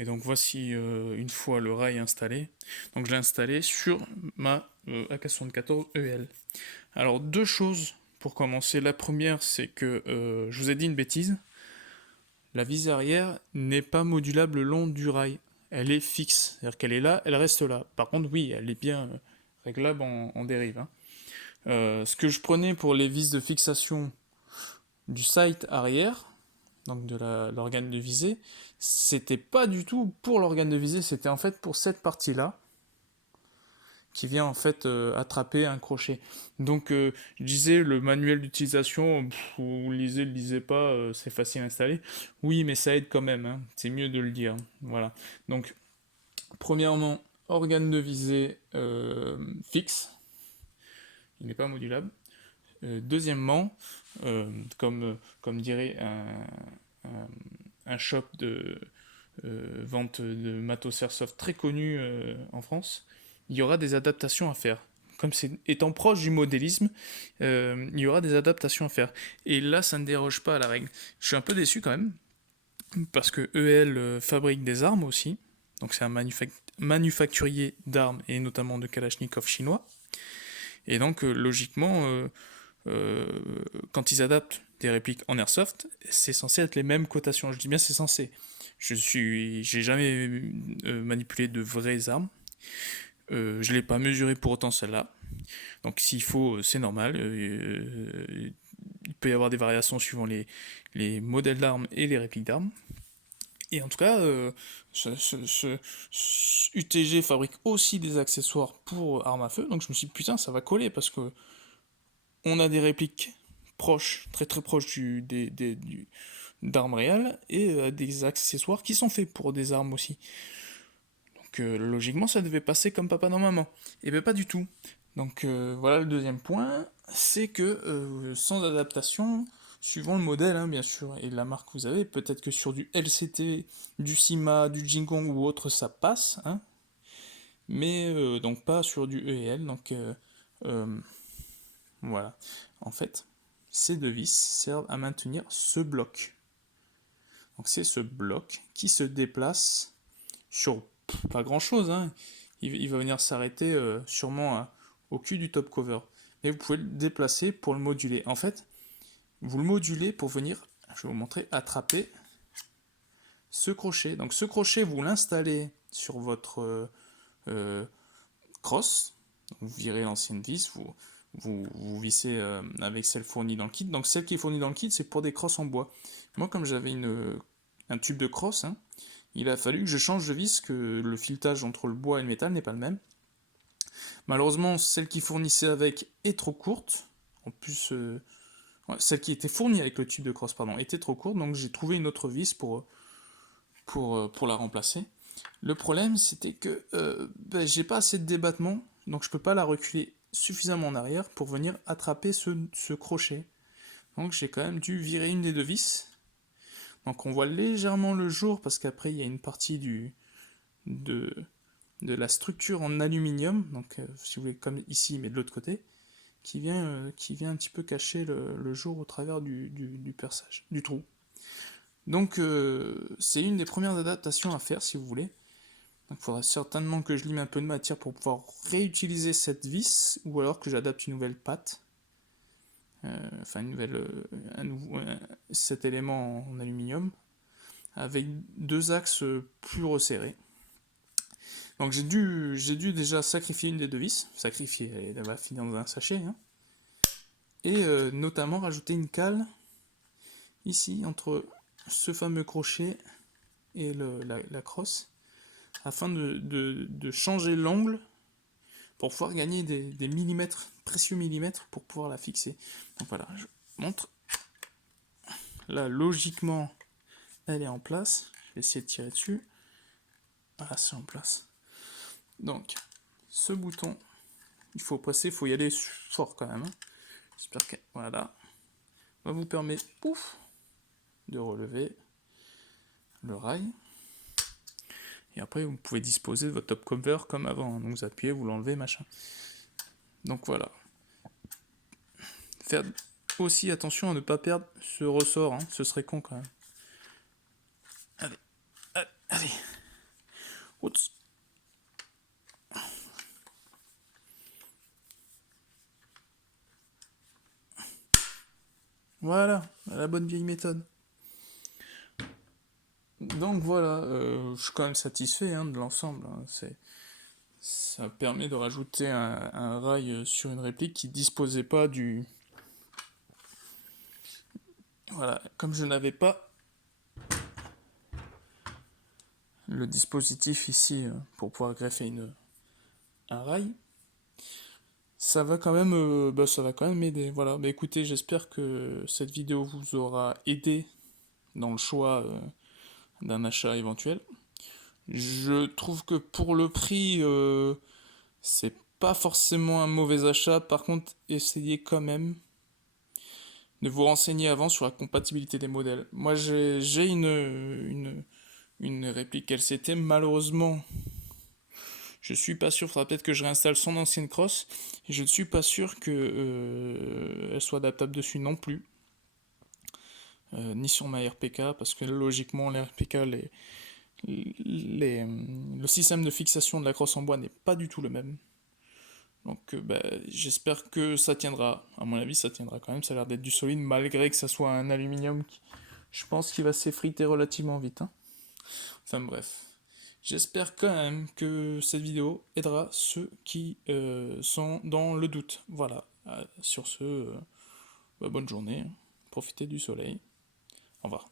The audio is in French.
Et donc voici une fois le rail installé. Donc je l'ai installé sur ma AK-74 EL. Alors deux choses pour commencer. La première, c'est que je vous ai dit une bêtise. La visée arrière n'est pas modulable le long du rail. Elle est fixe, c'est-à-dire qu'elle est là, elle reste là. Par contre, oui, elle est bien réglable en dérive, hein. Ce que je prenais pour les vis de fixation du sight arrière, donc de l'organe de visée, c'était pas du tout pour l'organe de visée, c'était en fait pour cette partie-là, qui vient en fait attraper un crochet. Donc je disais le manuel d'utilisation, vous lisez, le lisez pas, c'est facile à installer. Oui, mais ça aide quand même, hein. C'est mieux de le dire. Voilà. Donc premièrement, organe de visée fixe, il n'est pas modulable. Deuxièmement, comme dirait un shop de vente de matos airsoft très connu en France, il y aura des adaptations à faire. Comme c'est étant proche du modélisme, il y aura des adaptations à faire. Et là, ça ne déroge pas à la règle. Je suis un peu déçu quand même, parce que EL fabrique des armes aussi. Donc c'est un manufacturier d'armes et notamment de Kalachnikov chinois. Et donc logiquement, euh, quand ils adaptent des répliques en airsoft, c'est censé être les mêmes cotations. Je dis bien c'est censé. J'ai jamais manipulé de vraies armes. Je l'ai pas mesuré pour autant celle-là. Donc s'il faut, c'est normal. Il peut y avoir des variations suivant les modèles d'armes et les répliques d'armes. Et en tout cas, ce UTG fabrique aussi des accessoires pour armes à feu. Donc je me suis dit, putain, ça va coller parce que on a des répliques proches, très très proches d'armes réelles et des accessoires qui sont faits pour des armes aussi. Donc logiquement, ça devait passer comme papa dans maman. Et bien pas du tout. Donc voilà le deuxième point, c'est que sans adaptation, suivant le modèle, hein, bien sûr, et la marque que vous avez, peut-être que sur du LCT, du Sima, du Jingong ou autre, ça passe, hein, mais donc pas sur du EL. Donc euh, voilà. En fait, ces deux vis servent à maintenir ce bloc. Donc c'est ce bloc qui se déplace sur pas grand chose, hein. Il va venir s'arrêter sûrement au cul du top cover. Mais vous pouvez le déplacer pour le moduler. En fait, vous le modulez pour venir, je vais vous montrer, attraper ce crochet. Donc ce crochet, vous l'installez sur votre crosse. Donc, vous virez l'ancienne vis, vous vissez avec celle fournie dans le kit. Donc celle qui est fournie dans le kit, c'est pour des crosses en bois. Moi, comme j'avais un tube de crosse, hein, il a fallu que je change de vis, que le filetage entre le bois et le métal n'est pas le même. Malheureusement, celle qui fournissait avec est trop courte. En plus, celle qui était fournie avec le tube de crosse, pardon, était trop courte, donc j'ai trouvé une autre vis pour la remplacer. Le problème, c'était que j'ai pas assez de débattement, donc je peux pas la reculer suffisamment en arrière pour venir attraper ce crochet. Donc j'ai quand même dû virer une des deux vis. Donc on voit légèrement le jour parce qu'après il y a une partie de, de la structure en aluminium, donc si vous voulez comme ici mais de l'autre côté, qui vient un petit peu cacher le jour au travers du perçage, du trou. Donc c'est une des premières adaptations à faire si vous voulez. Donc il faudra certainement que je lime un peu de matière pour pouvoir réutiliser cette vis, ou alors que j'adapte une nouvelle patte, enfin une nouvelle, cet élément en aluminium, avec deux axes plus resserrés. Donc j'ai dû déjà sacrifier une des deux vis, sacrifier, elle va finir dans un sachet, hein, et notamment rajouter une cale ici entre ce fameux crochet et la crosse, afin de changer l'angle pour pouvoir gagner des millimètres, précieux millimètres, pour pouvoir la fixer. Donc voilà, je montre. Là, logiquement, elle est en place. Je vais essayer de tirer dessus. Voilà, c'est en place. Donc, ce bouton, il faut presser, il faut y aller fort quand même, hein. J'espère que, voilà, ça vous permet, pouf, de relever le rail. Et après, vous pouvez disposer de votre top cover comme avant, hein. Donc vous appuyez, vous l'enlevez, machin. Donc voilà. Faire aussi attention à ne pas perdre ce ressort, hein. Ce serait con quand même. Allez, allez, allez. Oups. Voilà, la bonne vieille méthode. Donc voilà, je suis quand même satisfait de l'ensemble. Ça permet de rajouter un rail sur une réplique qui disposait pas du... Voilà, comme je n'avais pas le dispositif ici pour pouvoir greffer un rail, ça va quand même m'aider. Voilà, bah écoutez, j'espère que cette vidéo vous aura aidé dans le choix d'un achat éventuel. Je trouve que pour le prix, c'est pas forcément un mauvais achat. Par contre, essayez quand même de vous renseigner avant sur la compatibilité des modèles. Moi, j'ai une réplique LCT. Malheureusement, je suis pas sûr. Il faudra peut-être que je réinstalle son ancienne crosse. Et je ne suis pas sûr que elle soit adaptable dessus non plus. Ni sur ma RPK, parce que logiquement, les RPK, le système de fixation de la crosse en bois n'est pas du tout le même. Donc j'espère que ça tiendra. À mon avis, ça tiendra quand même. Ça a l'air d'être du solide, malgré que ça soit un aluminium qui, je pense qu'il va s'effriter relativement vite. Enfin bref. J'espère quand même que cette vidéo aidera ceux qui sont dans le doute. Voilà. Sur ce, bonne journée. Profitez du soleil. Au revoir.